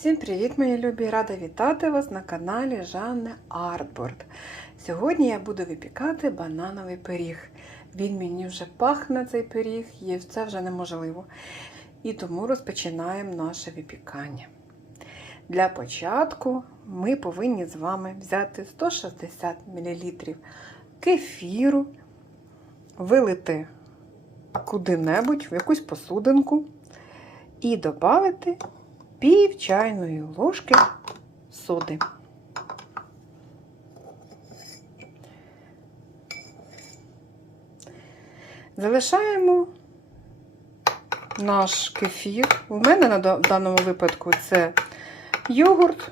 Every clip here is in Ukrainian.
Всім привіт, мої любі! Рада вітати вас на каналі Жанни Артборд. Сьогодні я буду випікати банановий пиріг. Він мені вже пахне цей пиріг, і це вже неможливо. І тому розпочинаємо наше випікання. Для початку ми повинні з вами взяти 160 мл кефіру, вилити куди-небудь в якусь посудинку і додати пів чайної ложки соди. Залишаємо наш кефір. У мене в даному випадку це йогурт.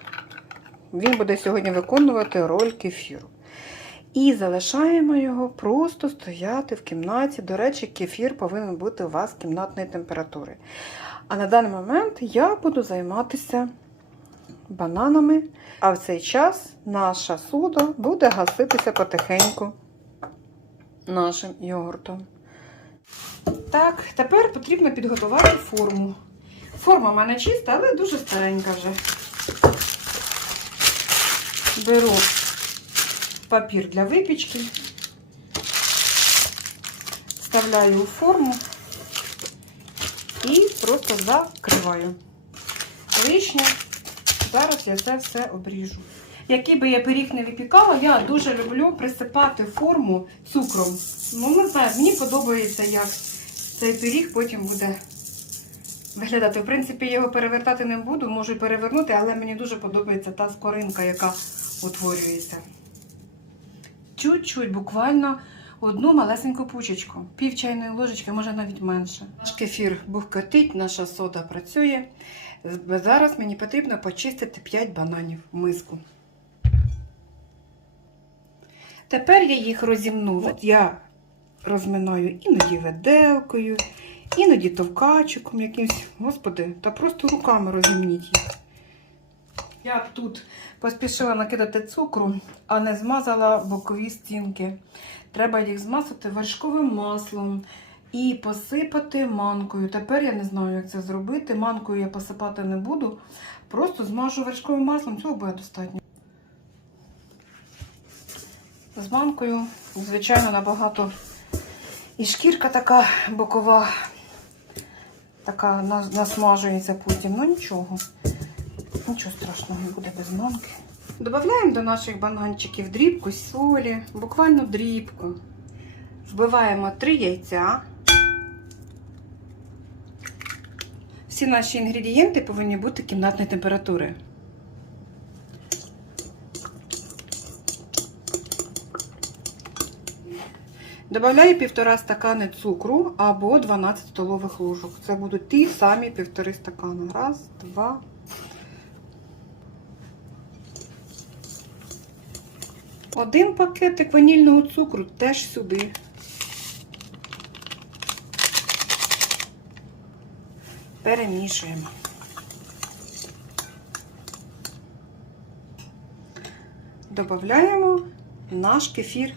Він буде сьогодні виконувати роль кефіру. І залишаємо його просто стояти в кімнаті. До речі, кефір повинен бути у вас кімнатної температури. А на даний момент я буду займатися бананами, а в цей час наша суда буде гаситися потихеньку нашим йогуртом. Так, тепер потрібно підготувати форму. Форма в мене чиста, але дуже старенька вже. Беру папір для випічки, вставляю у форму і просто закриваю. Лишнє. Зараз я це все обріжу. Який би я пиріг не випікала, я дуже люблю присипати форму цукром. Ну, не знаю, мені подобається, як цей пиріг потім буде виглядати. В принципі, його перевертати не буду, можу і перевернути, але мені дуже подобається та скоринка, яка утворюється. Чуть-чуть, буквально одну малесеньку пучечку, пів чайної ложечки, може навіть менше. Наш кефір бухкотить, наша сода працює. Зараз мені потрібно почистити 5 бананів в миску. Тепер я їх розімну. От я розминаю іноді виделкою, іноді товкачиком якимсь. Господи, та просто руками розімніть їх. Я тут поспішила накидати цукру, а не змазала бокові стінки. Треба їх змазати вершковим маслом і посипати манкою. Тепер я не знаю, як це зробити. Манкою я посипати не буду. Просто змажу вершковим маслом, цього буде достатньо. З манкою, звичайно, набагато і шкірка така бокова, така насмажується потім. Ну нічого. Нічого страшного не буде без манки. Додаємо до наших бананчиків дрібку солі, буквально дрібку. Вбиваємо 3 яйця. Всі наші інгредієнти повинні бути кімнатної температури. Добавляю півтора стакани цукру або 12 столових ложок. Це будуть ті самі півтори стакани. Раз, два. Один пакетик ванільного цукру теж сюди. Перемішуємо. Додаємо наш кефір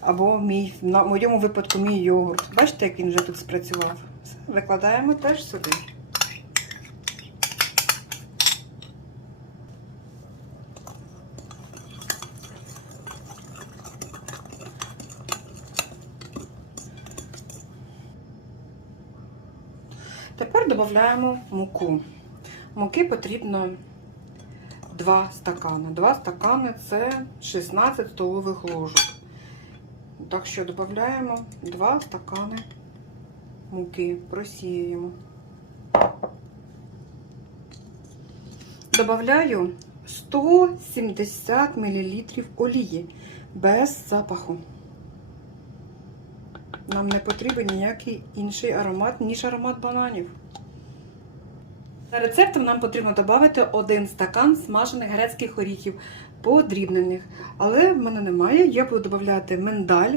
або мій, в моєму випадку мій йогурт. Бачите, як він вже тут спрацював? Викладаємо теж сюди. Тепер додаємо муку. Муки потрібно 2 стакани. 2 стакани це 16 столових ложок. Так що додаємо 2 стакани муки, просіюємо. Добавляю 170 мл олії без запаху. Нам не потрібен ніякий інший аромат, ніж аромат бананів. За рецептом нам потрібно додати один стакан смажених грецьких оріхів подрібнених. Але в мене немає. Я буду додати миндаль,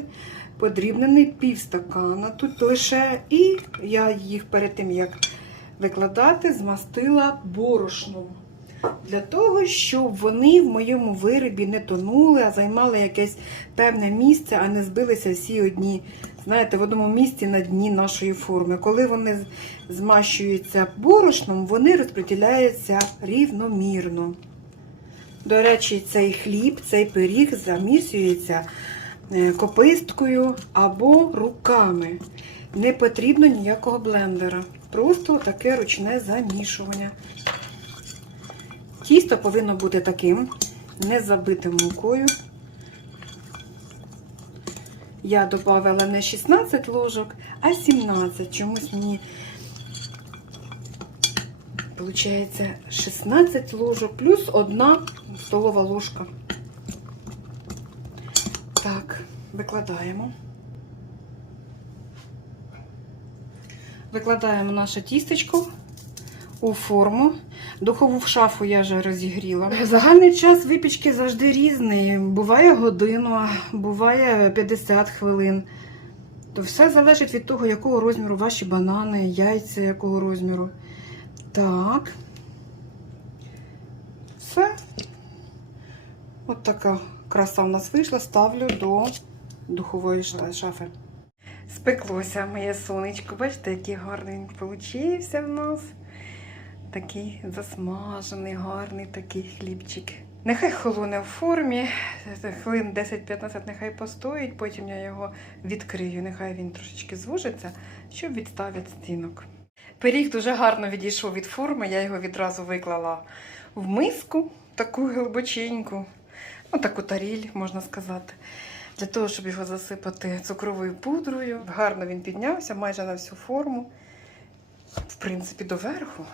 подрібнений пів стакана тут лише. І я їх перед тим, як викладати, змастила борошном. Для того, щоб вони в моєму виробі не тонули, а займали якесь певне місце, а не збилися всі одні знаєте, в одному місці на дні нашої форми. Коли вони змащуються борошном, вони розподіляються рівномірно. До речі, цей хліб, цей пиріг замісюється е, кописткою або руками. Не потрібно ніякого блендера. Просто таке ручне замішування. Тісто повинно бути таким, не забитим мукою. Я додавала не 16 ложок, а 17. Чомусь мені виходить 16 ложок плюс одна столова ложка. Так, викладаємо. Викладаємо наше тістечко у форму. Духову шафу я вже розігріла. Загальний час випічки завжди різний. Буває годину, буває 50 хвилин. То все залежить від того, якого розміру ваші банани, яйця якого розміру. Так. Все. От така краса в нас вийшла. Ставлю до духової шафи. Спеклося моє сонечко. Бачите, який гарний він получився в нас. Такий засмажений, гарний такий хлібчик. Нехай холоне в формі, хвилин 10-15 нехай постоїть, потім я його відкрию, нехай він трошечки звужиться, щоб відставити стінок. Пиріг дуже гарно відійшов від форми, я його відразу виклала в миску, таку глибоченьку, ну таку таріль, можна сказати, для того, щоб його засипати цукровою пудрою. Гарно він піднявся майже на всю форму, в принципі, доверху.